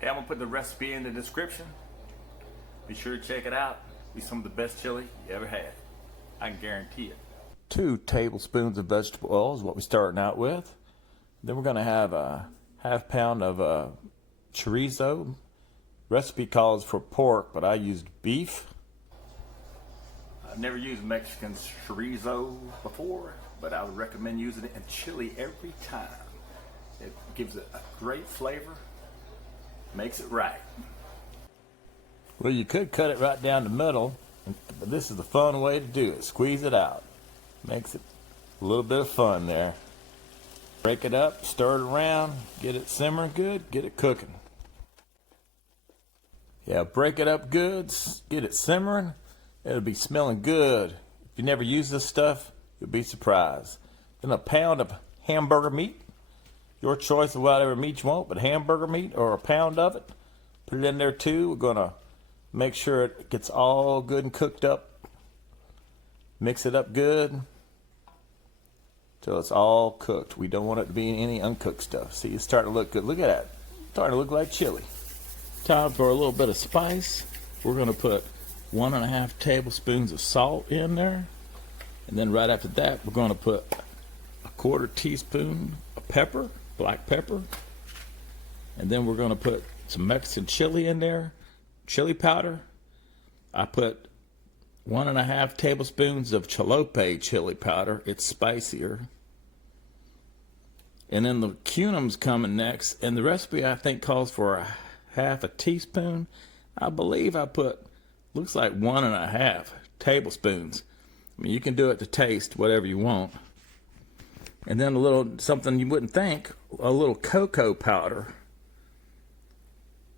Hey, I'm gonna put the recipe in the description. Be sure to check it out. Be some of the best chili you ever had. I can guarantee it. 2 tablespoons of vegetable oil is what we're starting out with. Then we're gonna have a half pound of chorizo. Recipe calls for pork, but I used beef. I've never used Mexican chorizo before, but I would recommend using it in chili every time. It gives it a great flavor, makes it right. Well, you could cut it right down the middle, but this is the fun way to do it. Squeeze it out. Makes it a little bit of fun there. Break it up, stir it around, get it simmering good, get it cooking. Yeah, break it up good, get it simmering. It'll be smelling good. If you never use this stuff, you'll be surprised. Then a pound of hamburger meat. Your choice of whatever meat you want, but hamburger meat or a pound of it. Put it in there too. We're gonna make sure it gets all good and cooked up. Mix it up good till it's all cooked. We don't want it to be any uncooked stuff. See, it's starting to look good. Look at that. It's starting to look like chili. Time for a little bit of spice. We're gonna put 1.5 tablespoons of salt in there. And then right after that, we're gonna put a 1/4 teaspoon of pepper, black pepper. And then we're gonna put some Mexican chili in there, chili powder. I put 1.5 tablespoons of chilope chili powder. It's spicier. And then the cumins coming next. And the recipe, I think, calls for a 1/2 teaspoon. I believe I put, looks like 1.5 tablespoons. I mean, you can do it to taste, whatever you want. And then a little, something you wouldn't think, a little cocoa powder.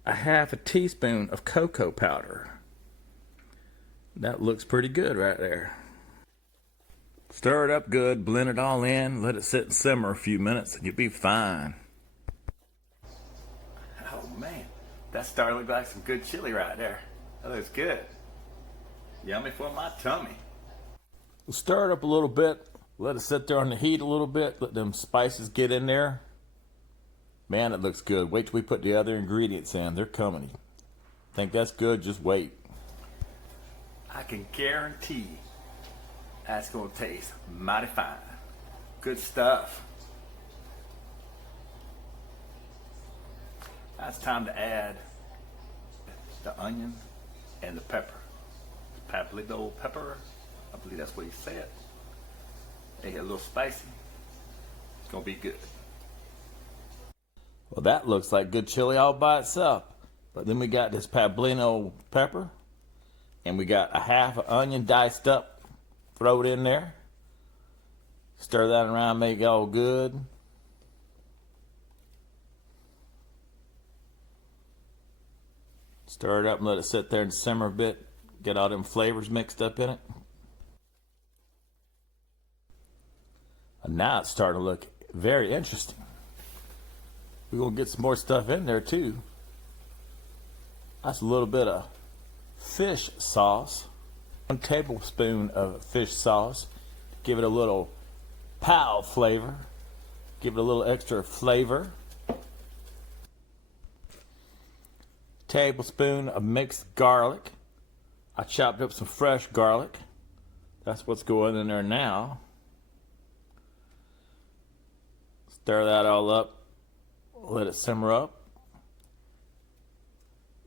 A 1/2 teaspoon of cocoa powder. That looks pretty good right there. Stir it up good, blend it all in, let it sit and simmer a few minutes, and you'll be fine. Oh man, that's starting to look like some good chili right there. That looks good. Yummy for my tummy. We'll stir it up a little bit, let it sit there on the heat a little bit, let them spices get in there. Man, it looks good. Wait till we put the other ingredients in. They're coming. Think that's good? Just wait. I can guarantee that's going to taste mighty fine. Good stuff. Now it's time to add the onion and the pepper. Poblano pepper. I believe that's what he said. They get a little spicy. It's going to be good. Well, that looks like good chili all by itself. But then we got this poblano pepper. And we got a 1/2 onion diced up. Throw it in there. Stir that around, make it all good. Stir it up and let it sit there and simmer a bit. Get all them flavors mixed up in it. And now it's starting to look very interesting. We're going to get some more stuff in there too. That's a little bit of fish sauce. 1 tablespoon of fish sauce. Give it a little pow flavor. Give it a little extra flavor. Tablespoon of mixed garlic. I chopped up some fresh garlic. That's what's going in there now. Stir that all up. Let it simmer up.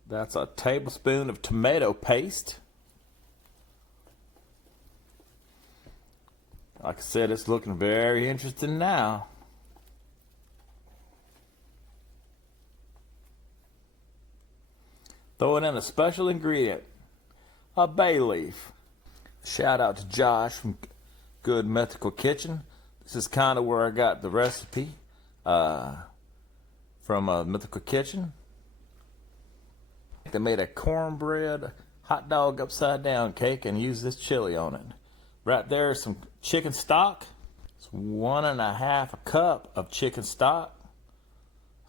That's a tablespoon of tomato paste. Like I said, it's looking very interesting now. Throwing in a special ingredient, a bay leaf. Shout out to Josh from Good Mythical Kitchen. This is kind of where I got the recipe from Mythical Kitchen. They made a cornbread hot dog upside down cake and used this chili on it. Right there is some chicken stock. It's 1.5 cup of chicken stock.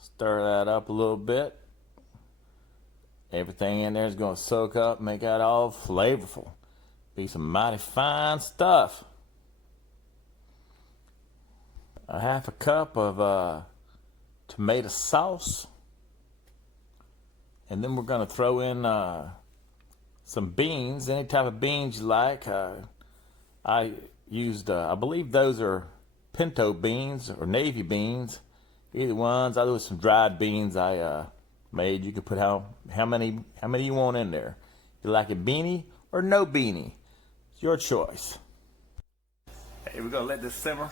Stir that up a little bit. Everything in there is going to soak up, make that all flavorful. Be some mighty fine stuff. 1/2 cup of tomato sauce. And then we're going to throw in some beans, any type of beans you like. I used, I believe those are pinto beans or navy beans. Either ones. I do some dried beans I made. You can put how many you want in there. You like it beanie or no beanie? It's your choice. Hey, we're gonna let this simmer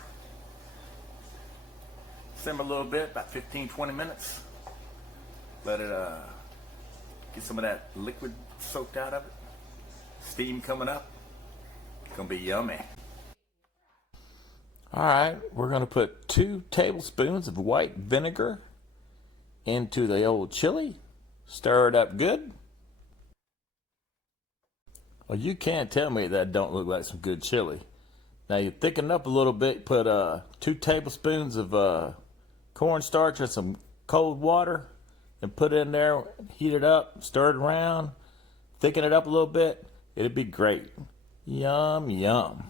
a little bit, about 15-20 minutes. Let it get some of that liquid soaked out of it. Steam coming up. It's gonna be yummy. All right, we're going to put 2 tablespoons of white vinegar into the old chili. Stir it up good. Well, you can't tell me that don't look like some good chili. Now you thicken up a little bit. Put 2 tablespoons of cornstarch and some cold water, and put it in there. Heat it up. Stir it around. Thicken it up a little bit. It'll be great. Yum, yum.